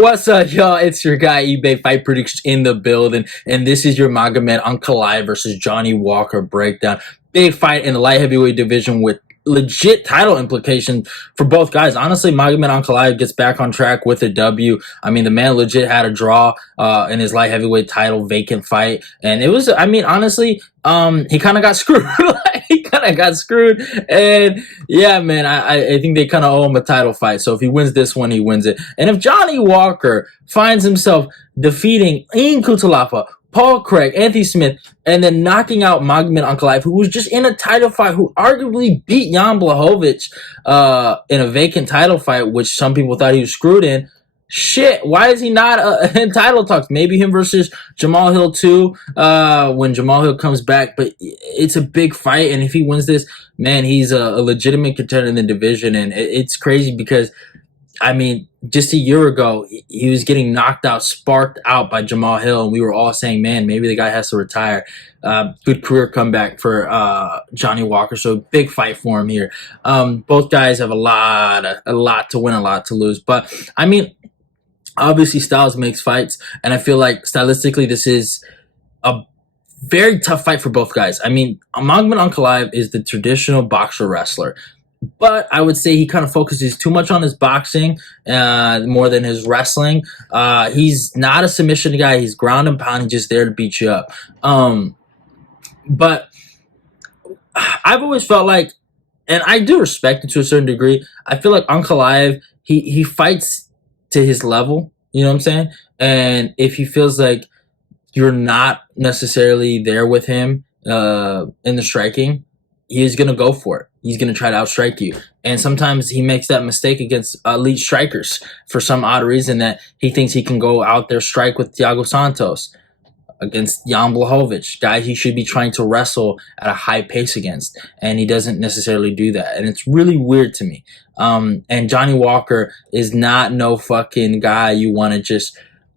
What's up, y'all? It's your guy eBay Fight Predictions in the building, and this is your Magomed Ankalaev versus Johnny Walker breakdown. Big fight in the light heavyweight division with legit title implications for both guys. Honestly, Magomed Ankalaev gets back on track with a W. I mean, the man legit had a draw in his light heavyweight title vacant fight, and it was. I mean, honestly, he kind of got screwed. He kind of got screwed, and yeah, man, I think they kind of owe him a title fight. So if he wins this one, he wins it. And if Johnny Walker finds himself defeating Ian Cutelaba, Paul Craig, Anthony Smith, and then knocking out Magomed Ankalaev, who was just in a title fight, who arguably beat Jan Blachowicz in a vacant title fight, which some people thought he was screwed in. Shit, why is he not in title talks? Maybe him versus Jamal Hill too, when Jamal Hill comes back. But it's a big fight, and if he wins this, man, he's a legitimate contender in the division. And it's crazy because, I mean, just a year ago, he was getting knocked out, sparked out by Jamal Hill, and we were all saying, man, maybe the guy has to retire. Good career comeback for Johnny Walker, so big fight for him here. Both guys have a lot to win, a lot to lose. But, I mean, obviously styles makes fights, and I feel like stylistically this is a very tough fight for both guys. I mean, Magomed Ankalaev is the traditional boxer wrestler, but I would say he kind of focuses too much on his boxing more than his wrestling. He's not a submission guy. He's ground and pound. He's just there to beat you up. But I've always felt like, and I do respect it to a certain degree, I feel like Ankalaev, he fights to his level, you know what I'm saying? And if he feels like you're not necessarily there with him in the striking, he's going to go for it. He's going to try to outstrike you. And sometimes he makes that mistake against elite strikers for some odd reason, that he thinks he can go out there strike with Thiago Santos against Jan Blachowicz, guy he should be trying to wrestle at a high pace against, and he doesn't necessarily do that, and it's really weird to me. And Johnny Walker is not no fucking guy you want to just.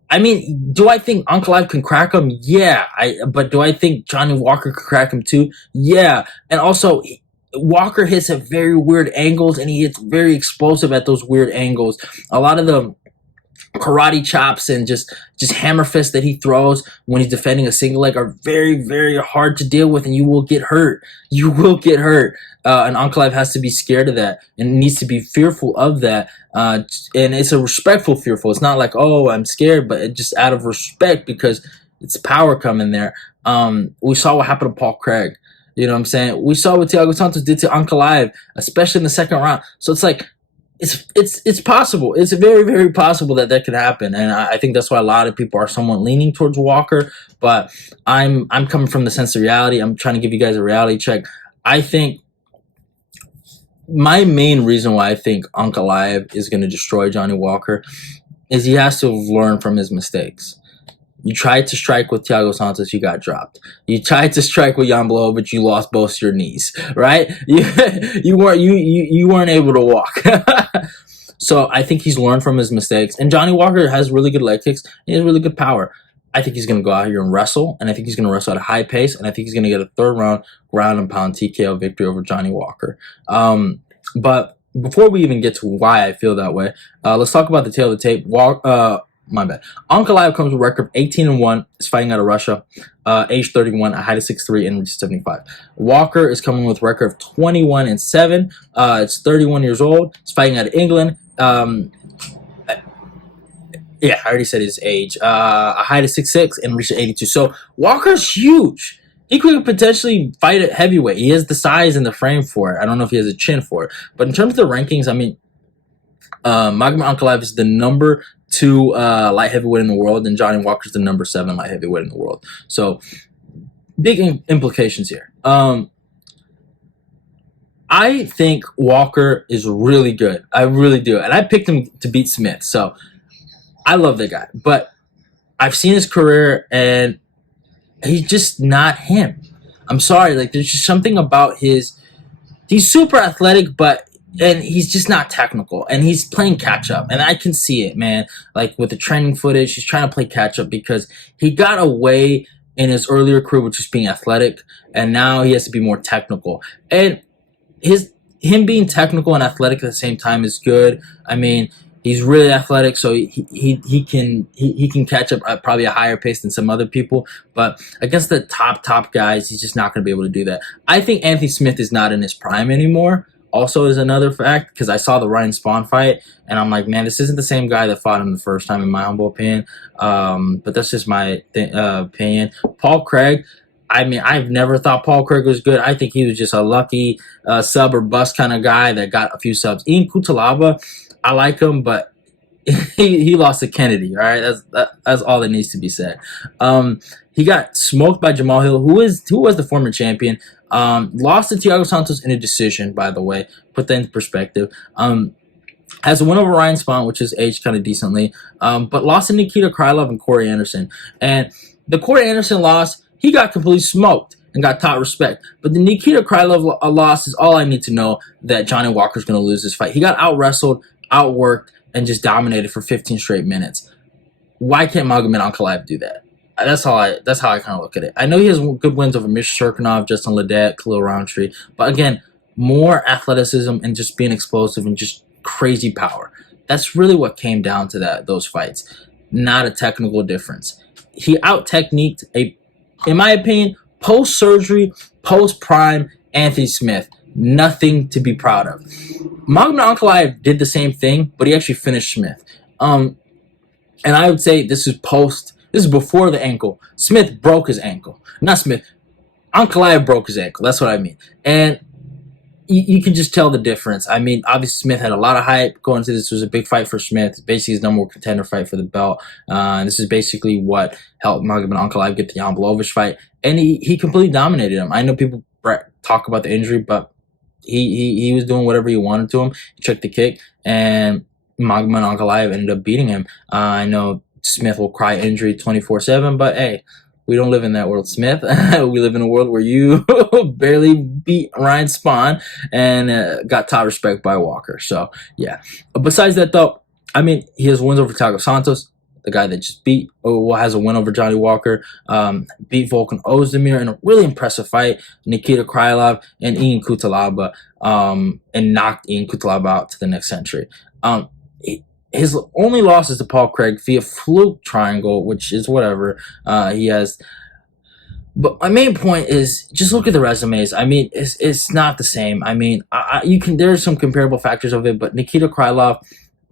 I mean, do I think Ankalaev can crack him? Yeah, but do I think Johnny Walker could crack him too? Yeah, and also Walker hits at very weird angles, and he hits very explosive at those weird angles. A lot of the karate chops and just hammer fists that he throws when he's defending a single leg are very, very hard to deal with, and you will get hurt. You will get hurt. And Ankalaev has to be scared of that and needs to be fearful of that. And it's a respectful fearful. It's not like, oh, I'm scared, but it's just out of respect because it's power coming there. We saw what happened to Paul Craig. You know what I'm saying? We saw what Thiago Santos did to Ankalaev, especially in the second round. So it's like, it's possible. It's very, very possible that could happen, and I think that's why a lot of people are somewhat leaning towards Walker. But I'm coming from the sense of reality. I'm trying to give you guys a reality check. I think my main reason why I think Ankalaev is going to destroy Johnny Walker is he has to learn from his mistakes. You tried to strike with Thiago Santos, you got dropped. You tried to strike with Jan Blachowicz, you lost both your knees, right? You weren't able to walk. So I think he's learned from his mistakes. And Johnny Walker has really good leg kicks. He has really good power. I think he's going to go out here and wrestle, and I think he's going to wrestle at a high pace, and I think he's going to get a third round ground and pound TKO victory over Johnny Walker. But before we even get to why I feel that way, let's talk about the tail of the tape. My bad. Ankalaev comes with a record of 18-1. Is fighting out of Russia, age 31, a height of 6'3", and reach 75. Walker is coming with a record of 21-7. It's 31 years old. He's fighting out of England. Yeah, I already said his age. A height of 6'6" and reach 82. So Walker's huge. He could potentially fight at heavyweight. He has the size and the frame for it. I don't know if he has a chin for it. But in terms of the rankings, I mean, Magomed Ankalaev is the number 2 light heavyweight in the world, and Johnny Walker's the number 7 light heavyweight in the world. So big implications here. I think Walker is really good. I really do. And I picked him to beat Smith. So I love the guy. But I've seen his career, and he's just not him. I'm sorry. Like, there's just something about he's super athletic, and he's just not technical, and he's playing catch up, and I can see it, man. Like with the training footage, he's trying to play catch up because he got away in his earlier career with just being athletic, and now he has to be more technical. And him being technical and athletic at the same time is good. I mean, He's really athletic, so he can catch up at probably a higher pace than some other people. But against the top guys, he's just not going to be able to do that. I think Anthony Smith is not in his prime anymore. Also, is another fact because I saw the Ryan Spawn fight, and I'm like, man, this isn't the same guy that fought him the first time, in my humble opinion. But that's just my opinion. Paul Craig. I mean, I've never thought Paul Craig was good. I think he was just a lucky sub or bust kind of guy that got a few subs. Ian Kutalaba, I like him, but he lost to Kennedy. All right, that's all that needs to be said. He got smoked by Jamal Hill, who was the former champion. Lost to Thiago Santos in a decision, by the way. Put that in perspective. Has a win over Ryan Spawn, which is aged kind of decently, but lost to Nikita Krylov and Corey Anderson. And the Corey Anderson loss, he got completely smoked and got top respect. But the Nikita Krylov loss is all I need to know that Johnny Walker's going to lose this fight. He got out-wrestled, outworked, and just dominated for 15 straight minutes. Why can't Magomed Ankalaev do that? That's how I kind of look at it. I know he has good wins over Misha Serkinov, Justin Ledet, Khalil Roundtree. But again, more athleticism and just being explosive and just crazy power. That's really what came down to those fights. Not a technical difference. He out-techniqued in my opinion, post-surgery, post-prime Anthony Smith. Nothing to be proud of. Magomed Ankalaev did the same thing, but he actually finished Smith. And I would say this is before the ankle. Smith broke his ankle. Not Smith. Ankalaev broke his ankle. That's what I mean. And you can just tell the difference. I mean, obviously Smith had a lot of hype going into this. This was a big fight for Smith. Basically his number one contender fight for the belt. And this is basically what helped Magomed Ankalaev get the Jan Blachowicz fight. And he completely dominated him. I know people talk about the injury, but he was doing whatever he wanted to him. He took the kick, and Magomed Ankalaev ended up beating him. I know Smith will cry injury 24/7, but hey, we don't live in that world, Smith. We live in a world where you barely beat Ryan Spawn and got top respect by Walker. So, yeah. Besides that, though, I mean, he has wins over Thiago Santos, the guy that just has a win over Johnny Walker, beat Volkan Ozdemir in a really impressive fight, Nikita Krylov, and Ian Kutalaba, and knocked Ian Kutalaba out to the next century. His only loss is to Paul Craig via fluke triangle, which is whatever he has. But my main point is just look at the resumes. I mean, it's not the same. I mean, there are some comparable factors of it, but Nikita Krylov,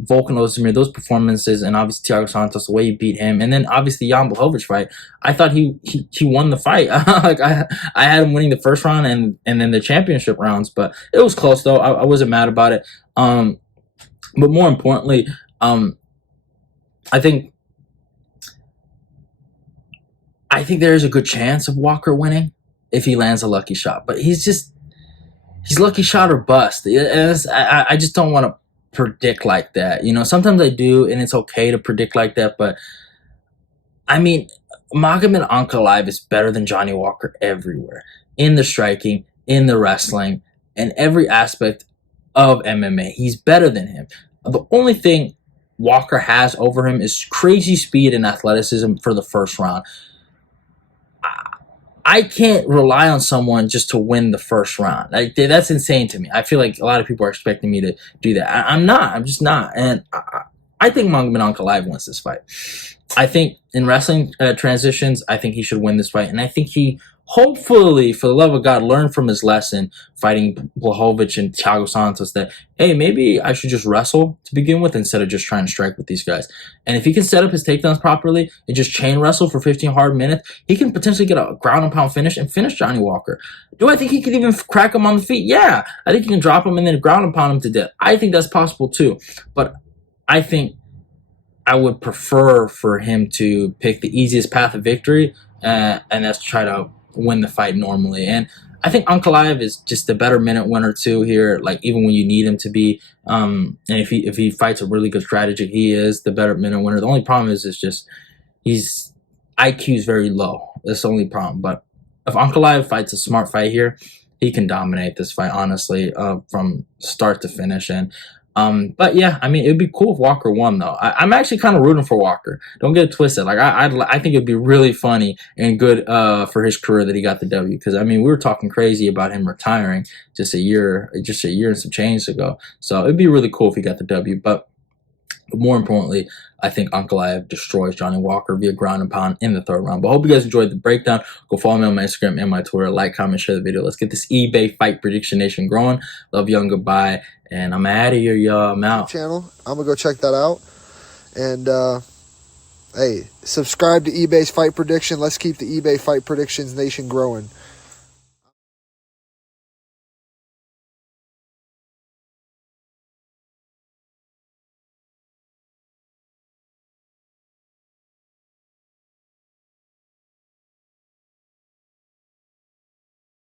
Volkan Ozdemir, those performances, and obviously Thiago Santos, the way he beat him, and then obviously the Jan Blachowicz fight. I thought he won the fight. Like I had him winning the first round and then the championship rounds, but it was close though. I wasn't mad about it. But more importantly, I think there is a good chance of Walker winning if he lands a lucky shot. But he's lucky shot or bust. I just don't want to predict like that. You know, sometimes I do, and it's okay to predict like that. But I mean, Magomed Ankalaev is better than Johnny Walker everywhere, in the striking, in the wrestling, and every aspect of MMA. He's better than him. The only thing Walker has over him is crazy speed and athleticism for the first round. I can't rely on someone just to win the first round. Like, that's insane to me. I feel like a lot of people are expecting me to do that. I'm not. I'm just not. And I think Magomed Ankalaev wins this fight. I think in wrestling transitions, I think he should win this fight. And I think he, hopefully, for the love of God, learned from his lesson fighting Blachowicz and Thiago Santos that, hey, maybe I should just wrestle to begin with instead of just trying to strike with these guys. And if he can set up his takedowns properly and just chain wrestle for 15 hard minutes, he can potentially get a ground and pound finish and finish Johnny Walker. Do I think he can even crack him on the feet? Yeah. I think he can drop him and then ground and pound him to death. I think that's possible too. But I think I would prefer for him to pick the easiest path of victory, and that's try to win the fight normally. And I think Ankalaev is just a better minute winner too here, like even when you need him to be. And if he fights a really good strategy, he is the better minute winner. The only problem is just his IQ is very low. That's the only problem. But if Ankalaev fights a smart fight here, he can dominate this fight, honestly, from start to finish. And but yeah, I mean, it'd be cool if Walker won, though. I'm actually kind of rooting for Walker. Don't get it twisted. Like, I think it'd be really funny and good for his career that he got the W. Because I mean, we were talking crazy about him retiring just a year and some change ago. So it'd be really cool if he got the W. But But more importantly, I think Ankalaev destroys Johnny Walker via ground and pound in the third round. But I hope you guys enjoyed the breakdown. Go follow me on my Instagram and my Twitter. Like, comment, share the video. Let's get this eBay Fight Prediction Nation growing. Love you and goodbye. And I'm out of here, y'all. I'm out. Channel. I'm going to go check that out. And, hey, subscribe to eBay's Fight Prediction. Let's keep the eBay Fight Predictions Nation growing.